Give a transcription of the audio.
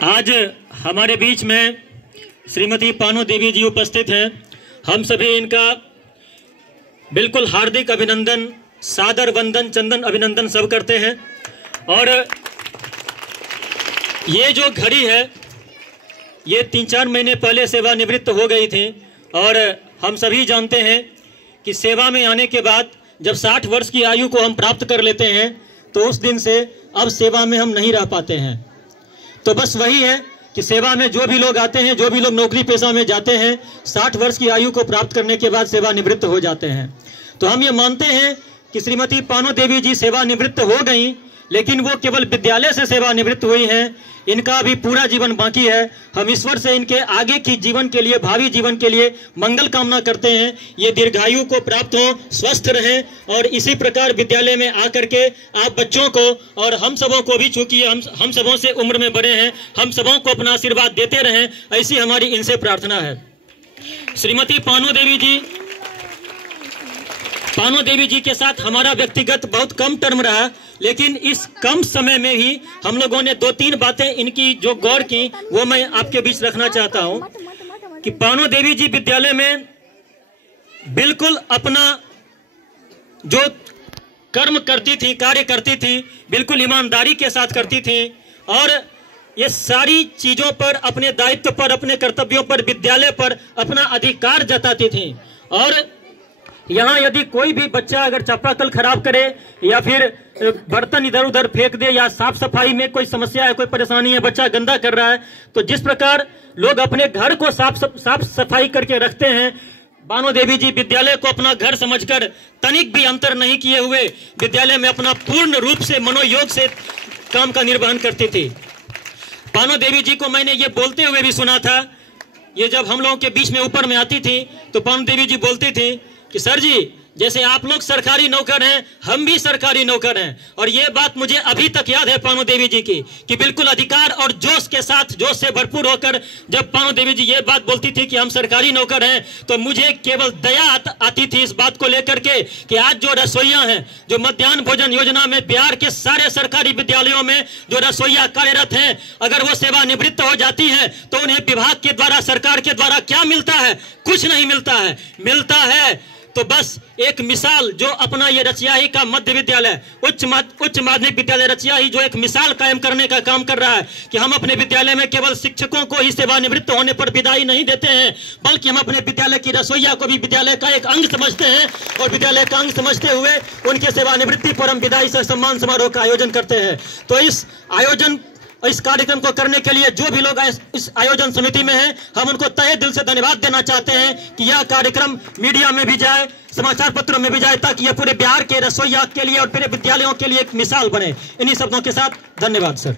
आज हमारे बीच में श्रीमती पानो देवी जी उपस्थित हैं। हम सभी इनका बिल्कुल हार्दिक अभिनंदन, सादर वंदन, चंदन अभिनंदन सब करते हैं। और ये जो घड़ी है ये 3-4 महीने पहले सेवानिवृत्त हो गई थी और हम सभी जानते हैं कि सेवा में आने के बाद जब 60 वर्ष की आयु को हम प्राप्त कर लेते हैं तो उस दिन से अब सेवा में हम नहीं रह पाते हैं। तो बस वही है कि सेवा में जो भी लोग आते हैं, जो भी लोग नौकरी पेशा में जाते हैं, 60 वर्ष की आयु को प्राप्त करने के बाद सेवानिवृत्त हो जाते हैं। तो हम ये मानते हैं कि श्रीमती पानो देवी जी सेवानिवृत्त हो गई, लेकिन वो केवल विद्यालय से सेवानिवृत्त हुई हैं। इनका अभी पूरा जीवन बाकी है। हम ईश्वर से इनके आगे की जीवन के लिए, भावी जीवन के लिए मंगल कामना करते हैं। ये दीर्घायु को प्राप्त हो, स्वस्थ रहें और इसी प्रकार विद्यालय में आकर के आप बच्चों को और हम सबों को भी, चूंकि हम सबों से उम्र में बड़े हैं, हम सबों को अपना आशीर्वाद देते रहें, ऐसी हमारी इनसे प्रार्थना है। श्रीमती पानो देवी जी के साथ हमारा व्यक्तिगत बहुत कम टर्म रहा, लेकिन इस कम समय में ही हम लोगों ने 2-3 बातें इनकी जो गौर की वो मैं आपके बीच रखना चाहता हूं कि पानो देवी जी विद्यालय में बिल्कुल अपना जो कर्म करती थी, कार्य करती थी, बिल्कुल ईमानदारी के साथ करती थी और ये सारी चीजों पर, अपने दायित्व पर, अपने कर्तव्यों पर, विद्यालय पर अपना अधिकार जताती थी। और यहाँ यदि कोई भी बच्चा अगर चापाकल खराब करे या फिर बर्तन इधर उधर फेंक दे या साफ सफाई में कोई समस्या है, कोई परेशानी है, बच्चा गंदा कर रहा है, तो जिस प्रकार लोग अपने घर को साफ सफाई करके रखते हैं, पानो देवी जी विद्यालय को अपना घर समझकर तनिक भी अंतर नहीं किए हुए विद्यालय में अपना पूर्ण रूप से मनोयोग से काम का निर्वहन करती थी। पानो देवी जी को मैंने ये बोलते हुए भी सुना था, ये जब हम लोगों के बीच में ऊपर में आती थी तो पानो देवी जी बोलती थी कि सर जी, जैसे आप लोग सरकारी नौकर हैं, हम भी सरकारी नौकर हैं। और ये बात मुझे अभी तक याद है पानो देवी जी की, कि बिल्कुल अधिकार और जोश के साथ, जोश से भरपूर होकर जब पानो देवी जी ये बात बोलती थी कि हम सरकारी नौकर हैं, तो मुझे केवल दया आती थी इस बात को लेकर के कि आज जो रसोइया हैं, जो मध्याह्न भोजन योजना में बिहार के सारे सरकारी विद्यालयों में जो रसोइया कार्यरत हैं, अगर वो सेवानिवृत्त हो जाती हैं तो उन्हें विभाग के द्वारा, सरकार के द्वारा क्या मिलता है? कुछ नहीं मिलता है। मिलता है तो बस एक मिसाल, जो अपना ये रचियाही का मध्य विद्यालय, उच्च माध्यमिक विद्यालय रचियाही जो एक मिसाल कायम करने का काम कर रहा है कि हम अपने विद्यालय में केवल शिक्षकों को ही सेवानिवृत्त होने पर विदाई नहीं देते हैं, बल्कि हम अपने विद्यालय की रसोइया को भी विद्यालय का एक अंग समझते हैं और विद्यालय का अंग समझते हुए उनके सेवानिवृत्ति पर हम विदाई से सम्मान समारोह का आयोजन करते हैं। तो इस कार्यक्रम को करने के लिए जो भी लोग इस आयोजन समिति में हैं, हम उनको तहे दिल से धन्यवाद देना चाहते हैं कि यह कार्यक्रम मीडिया में भी जाए, समाचार पत्रों में भी जाए, ताकि यह पूरे बिहार के रसोइया के लिए और पूरे विद्यालयों के लिए एक मिसाल बने। इन्हीं शब्दों के साथ धन्यवाद सर।